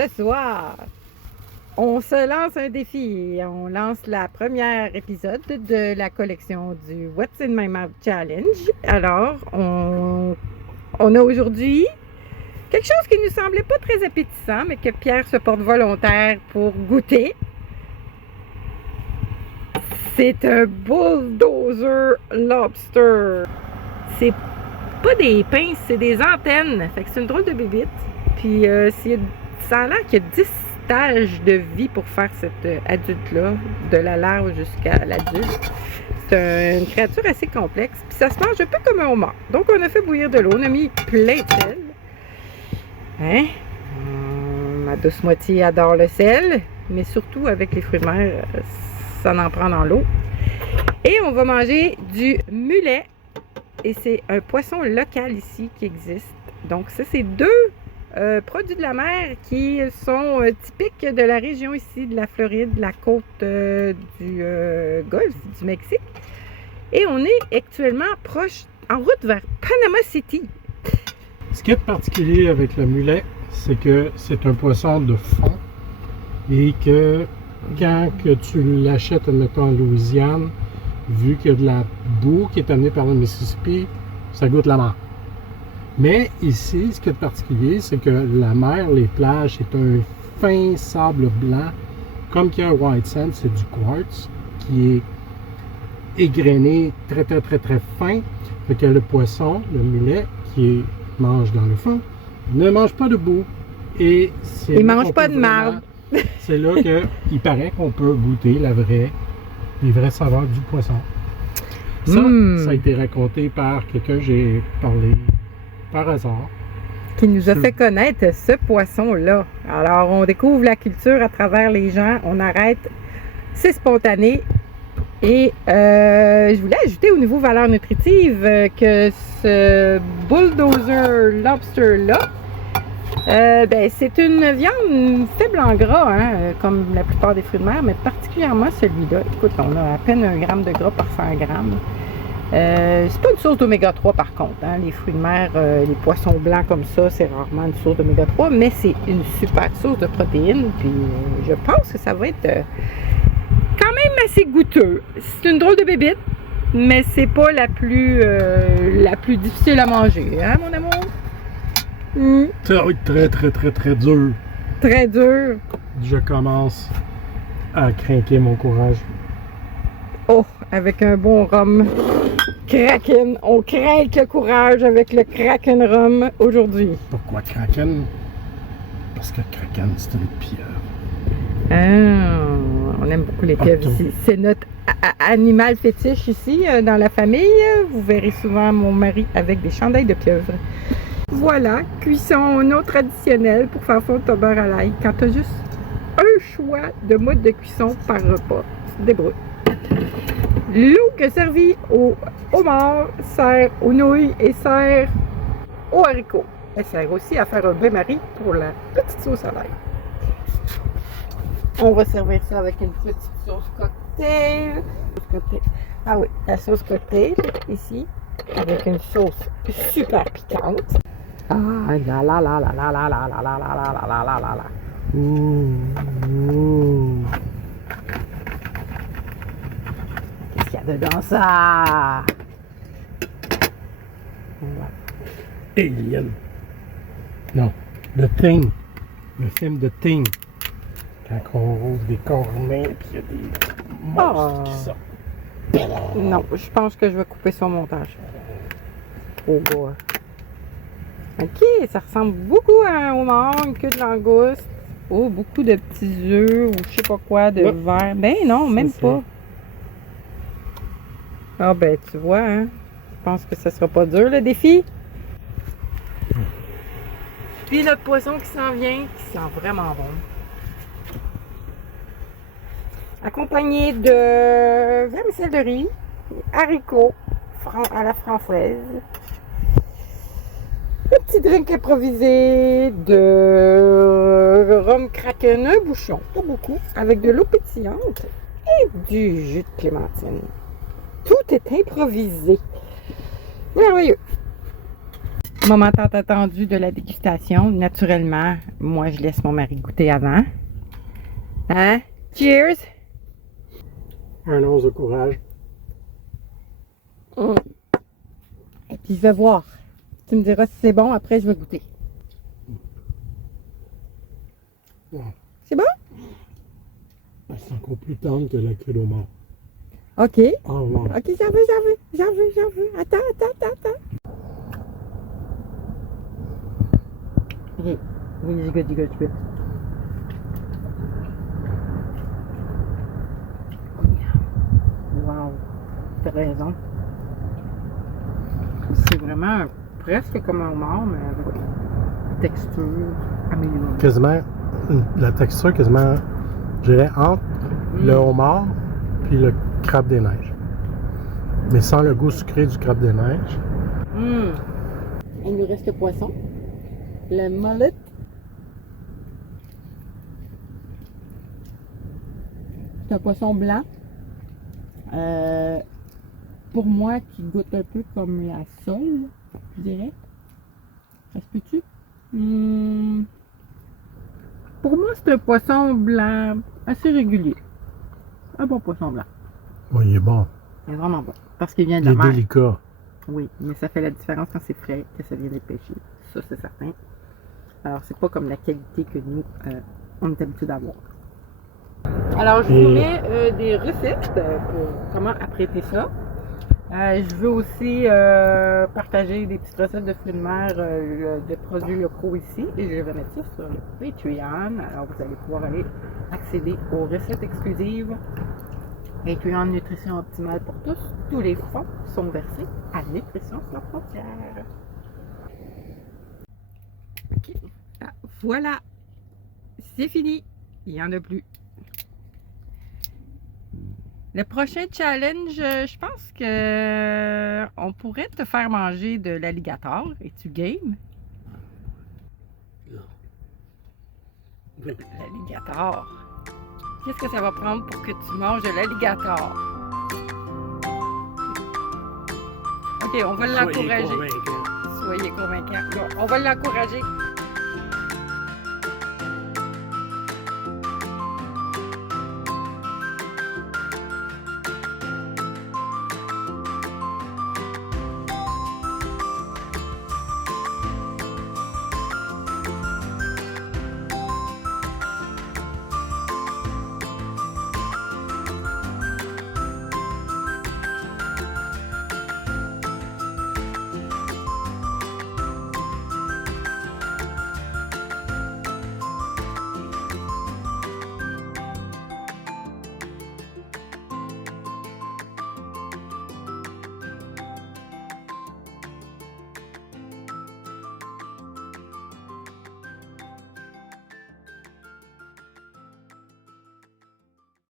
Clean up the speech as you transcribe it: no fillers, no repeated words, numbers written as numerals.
ce soir, on se lance un défi. On lance la première épisode de la collection du What's in My Mouth Challenge. Alors, on a aujourd'hui quelque chose qui nous semblait pas très appétissant, mais que Pierre se porte volontaire pour goûter. C'est un bulldozer lobster. C'est pas des pinces, c'est des antennes. Fait que c'est une drôle de bébite. Puis ça a l'air qu'il y a 10 stages de vie pour faire cet adulte-là, de la larve jusqu'à l'adulte. C'est une créature assez complexe. Puis ça se mange un peu comme un homard. Donc on a fait bouillir de l'eau, on a mis plein de sel. Hein? Ma douce moitié adore le sel, mais surtout avec les fruits de mer, ça en prend dans l'eau. Et on va manger du mulet. Et c'est un poisson local ici qui existe. Donc ça, c'est deux produits de la mer qui sont typiques de la région ici, de la Floride, la côte du Golfe du Mexique. Et on est actuellement proche, en route vers Panama City. Ce qui est particulier avec le mulet, c'est que c'est un poisson de fond et que quand que tu l'achètes, admettons, en Louisiane, vu qu'il y a de la boue qui est amenée par le Mississippi, ça goûte la mer. Mais ici, ce qui est particulier, c'est que la mer, les plages, c'est un fin sable blanc, comme qu'il y a un white sand, c'est du quartz, qui est égrené très fin. Fait que le poisson, le mulet, qui mange dans le fond, ne mange pas de boue. Et c'est il mange pas de marde. C'est là qu'il paraît qu'on peut goûter les vraies saveurs du poisson. Ça a été raconté par quelqu'un que j'ai parlé par hasard. Qui nous a fait connaître ce poisson-là. Alors, on découvre la culture à travers les gens, on arrête, c'est spontané. Et je voulais ajouter au niveau valeur nutritive que ce bulldozer lobster-là, c'est une viande faible en gras, hein, comme la plupart des fruits de mer, mais particulièrement celui-là. Écoute, on a à peine 1 gramme de gras par 100 grammes. C'est pas une source d'oméga 3 par contre. Hein. Les fruits de mer, les poissons blancs comme ça, c'est rarement une source d'oméga 3, mais c'est une super source de protéines. Puis je pense que ça va être quand même assez goûteux. C'est une drôle de bébite, mais c'est pas la plus difficile à manger, hein, mon amour? Ça va être très dur. Très dur. Je commence à craquer mon courage. Oh, avec un bon rhum Kraken. On craque le courage avec le Kraken rhum aujourd'hui. Pourquoi Kraken? Parce que Kraken, c'est une pieuvre. Ah, on aime beaucoup les pieuvres ici. C'est notre animal fétiche ici, dans la famille. Vous verrez souvent mon mari avec des chandails de pieuvre. Voilà, cuisson non traditionnelle pour faire fondre ton beurre à l'ail. Quand tu as juste un choix de mode de cuisson par repas, tu te débrouilles. L'eau que servie au homard sert aux nouilles et sert aux haricots. Elle sert aussi à faire un bain-marie pour la petite sauce à l'ail. On va servir ça avec une petite sauce cocktail. Ah oui, la sauce cocktail ici, avec une sauce super piquante. Ah la la la la la la la la la la la la la la la. Qu'est-ce qu'il y a dedans ça? Alien. Non, The Thing. Le film The Thing. Quand on rouvre des cornets et il y a des monstres qui sortent. Non, je pense que je vais couper son montage. Trop gore. Ok, ça ressemble beaucoup à un homard, une queue de langouste. Oh, beaucoup de petits œufs ou je sais pas quoi, de verre. Ben non, même pas. Ah ben tu vois, hein. Je pense que ça sera pas dur le défi. Puis notre poisson qui s'en vient, qui sent vraiment bon. Accompagné de vermicelle de riz, haricots à la française. Un petit drink improvisé de rhum Kraken, un bouchon, pas beaucoup, avec de l'eau pétillante et du jus de clémentine. Tout est improvisé. Merveilleux. Moment tant attendu de la dégustation. Naturellement, moi, je laisse mon mari goûter avant. Hein? Cheers! Un once de courage. Et puis, je vais voir. Tu me diras si c'est bon, après, je vais goûter. Wow. C'est bon? C'est encore plus tendre que la queue d'homard. OK. Oh, wow. OK, j'en veux. Attends. OK. Oui, du good. Wow. T'as raison. C'est vraiment presque comme un homard, mais avec une texture améliorée. Quasiment, la texture quasiment, je dirais, entre le homard puis le crabe des neiges. Mais sans le goût sucré du crabe des neiges. Il nous reste le poisson. Le mullet. C'est un poisson blanc. Pour moi, qui goûte un peu comme la sole, je dirais. Ça se peut-tu? Pour moi, c'est un poisson blanc assez régulier. Un bon poisson blanc. Oui, il est bon. Il est vraiment bon. Parce qu'il vient de Il la est mer. délicat. Oui, mais ça fait la différence quand c'est frais, que ça vient des pêchés. Ça, c'est certain. Alors, c'est pas comme la qualité que nous, on est habitué d'avoir. Alors, je vous mets des recettes pour comment apprêter ça. Je veux aussi partager des petites recettes de fruits de mer, de produits locaux ici. Et je vais mettre ça sur Patreon. Alors, vous allez pouvoir aller accéder aux recettes exclusives. Patreon Nutrition Optimale pour tous. Tous les fonds sont versés à Nutrition sans frontières. OK. Ah, voilà. C'est fini. Il n'y en a plus. Le prochain challenge, je pense que on pourrait te faire manger de l'alligator. Es-tu game? L'alligator. Qu'est-ce que ça va prendre pour que tu manges de l'alligator? OK, on va l'encourager. Soyez convaincants. Bon, on va l'encourager.